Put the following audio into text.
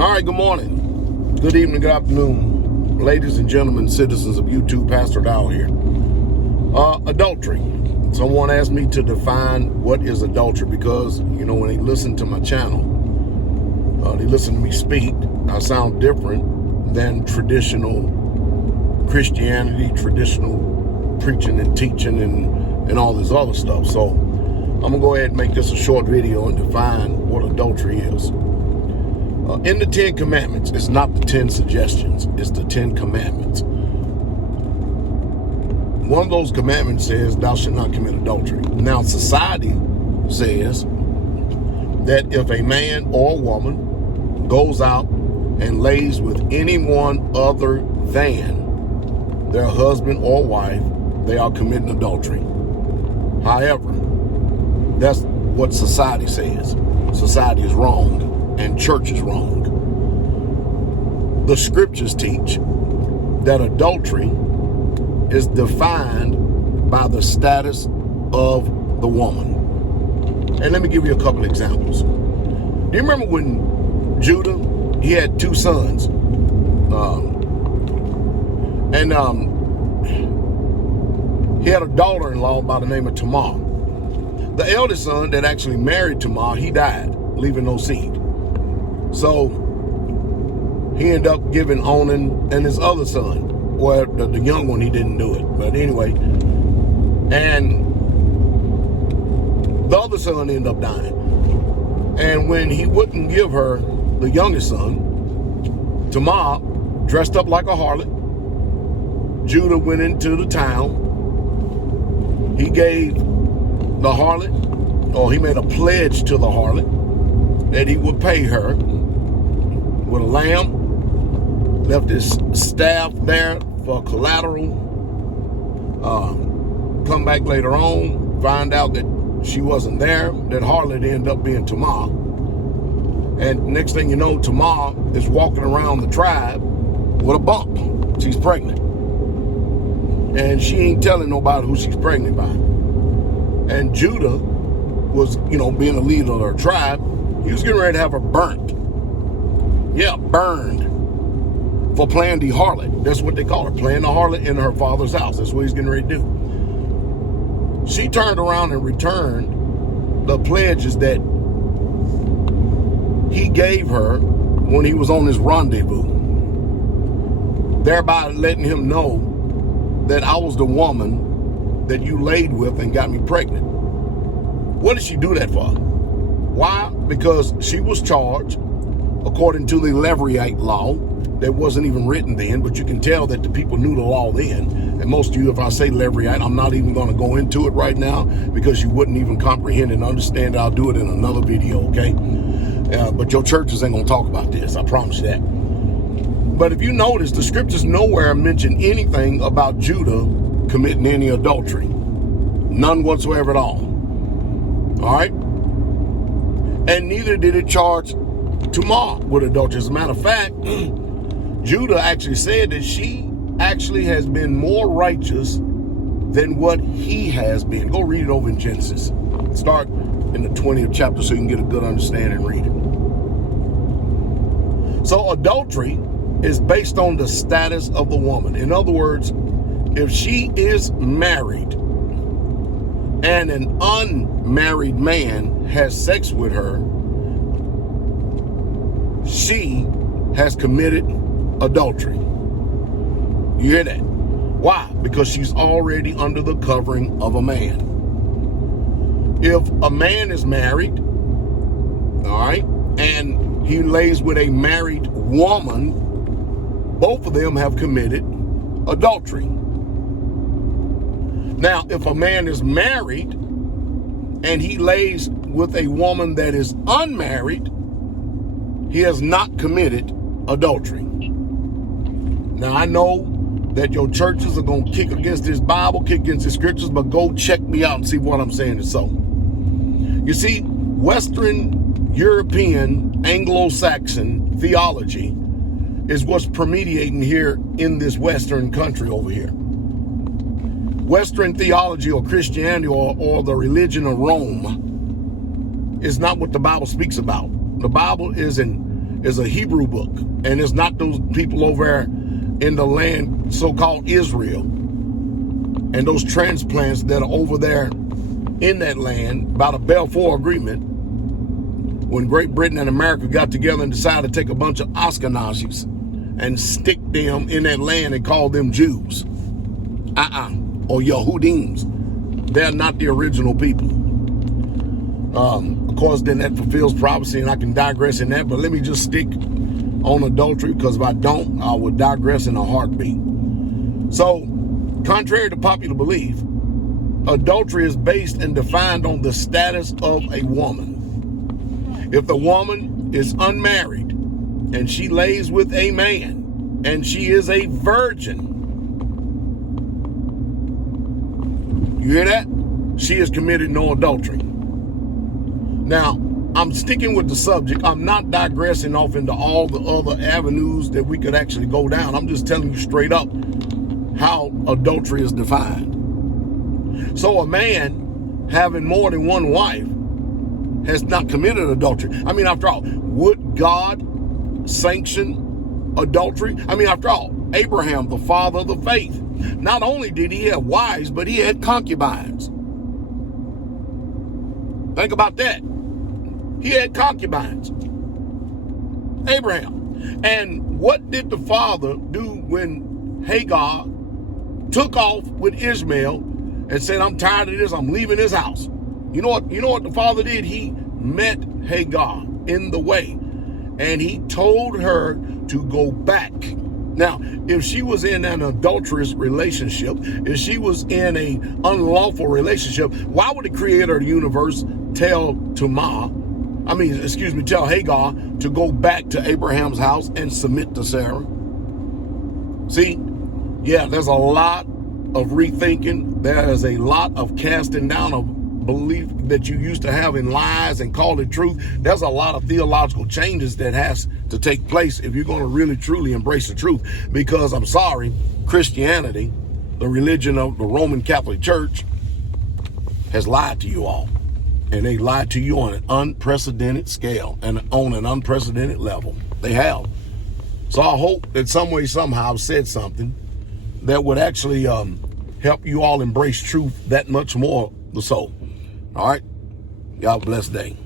All right, good morning, good evening, good afternoon, ladies and gentlemen, citizens of YouTube. Pastor Dowell here. Adultery. Someone asked me to define what is adultery because, you know, when they listen to my channel, they listen to me speak, I sound different than traditional Christianity, traditional preaching and teaching and all this other stuff. So I'm going to go ahead and make this a short video and define what adultery is. In the 10 Commandments, it's not the 10 suggestions, it's the 10 Commandments. One of those commandments says, thou shalt not commit adultery. Now, society says that if a man or a woman goes out and lays with anyone other than their husband or wife, they are committing adultery. However, that's what society says. Society is wrong. And church is wrong. The scriptures teach that adultery is defined by the status of the woman. And let me give you a couple examples. Do you remember when Judah, he had 2 sons? He had a daughter-in-law by the name of Tamar. The eldest son that actually married Tamar, he died, leaving no seed. So he ended up giving Onan and his other son. Well, the young one, he didn't do it. But anyway, and the other son ended up dying. And when he wouldn't give her the youngest son, Tamar dressed up like a harlot. Judah went into the town. He gave the harlot, or he made a pledge to the harlot that he would pay her with a lamb, left his staff there for collateral, come back later on, find out that she wasn't there, that harlot ended up being Tamar. And next thing you know, Tamar is walking around the tribe with a bump. She's pregnant. And she ain't telling nobody who she's pregnant by. And Judah was, you know, being the leader of her tribe, he was getting ready to have her burnt. Yeah, burned for playing the harlot. That's what they call her, playing the harlot in her father's house. That's what he's getting ready to do. She turned around and returned the pledges that he gave her when he was on his rendezvous, thereby letting him know that I was the woman that you laid with and got me pregnant. What did she do that for? Why? Because she was charged, according to the Lafayette law, that wasn't even written then, but you can tell that the people knew the law then. And most of you, if I say Lafayette, I'm not even going to go into it right now because you wouldn't even comprehend and understand it. I'll do it in another video, okay? But your churches ain't going to talk about this, I promise you that. But if you notice, the scriptures nowhere mention anything about Judah committing any adultery. None whatsoever at all. All right? And neither did it charge Tamar with adultery. As a matter of fact, Judah actually said that she actually has been more righteous than what he has been. Go read it over in Genesis. Start in the 20th chapter so you can get a good understanding and read it. So adultery is based on the status of the woman. In other words, if she is married and an unmarried man has sex with her, she has committed adultery. You hear that? Why? Because she's already under the covering of a man. If a man is married, all right, and he lays with a married woman, both of them have committed adultery. Now, if a man is married and he lays with a woman that is unmarried, he has not committed adultery. Now, I know that your churches are going to kick against this Bible, kick against the scriptures, but go check me out and see what I'm saying is so. You see, Western European Anglo-Saxon theology is what's permeating here in this Western country over here. Western theology or Christianity or the religion of Rome is not what the Bible speaks about. The Bible is an is a Hebrew book, and it's not those people over there in the land so-called Israel and those transplants that are over there in that land by the Balfour Agreement, when Great Britain and America got together and decided to take a bunch of Ashkenazis and stick them in that land and call them Jews. Or Yehudims. They're not the original people. Of course, then that fulfills prophecy, and I can digress in that, but let me just stick on adultery, because if I don't, I would digress in a heartbeat. So, contrary to popular belief, adultery is based and defined on the status of a woman. If the woman is unmarried and she lays with a man and she is a virgin, you hear that? She has committed no adultery. Now, I'm sticking with the subject. I'm not digressing off into all the other avenues that we could actually go down. I'm just telling you straight up how adultery is defined. So a man having more than one wife has not committed adultery. I mean, after all, would God sanction adultery? I mean, after all, Abraham, the father of the faith, not only did he have wives, but he had concubines. Think about that. He had concubines. Abraham. And what did the father do when Hagar took off with Ishmael and said, I'm tired of this, I'm leaving this house? You know what the father did? He met Hagar in the way, and he told her to go back. Now, if she was in an adulterous relationship, if she was in an unlawful relationship, why would the creator of the universe tell Hagar to go back to Abraham's house and submit to Sarah? See, yeah, there's a lot of rethinking. There is a lot of casting down of belief that you used to have in lies and call it truth. There's a lot of theological changes that has to take place if you're going to really truly embrace the truth. Because I'm sorry, Christianity, the religion of the Roman Catholic Church, has lied to you all. And they lied to you on an unprecedented scale and on an unprecedented level. They have. So I hope that some way, somehow, I've said something that would actually help you all embrace truth that much more so. All right? Y'all have a blessed day.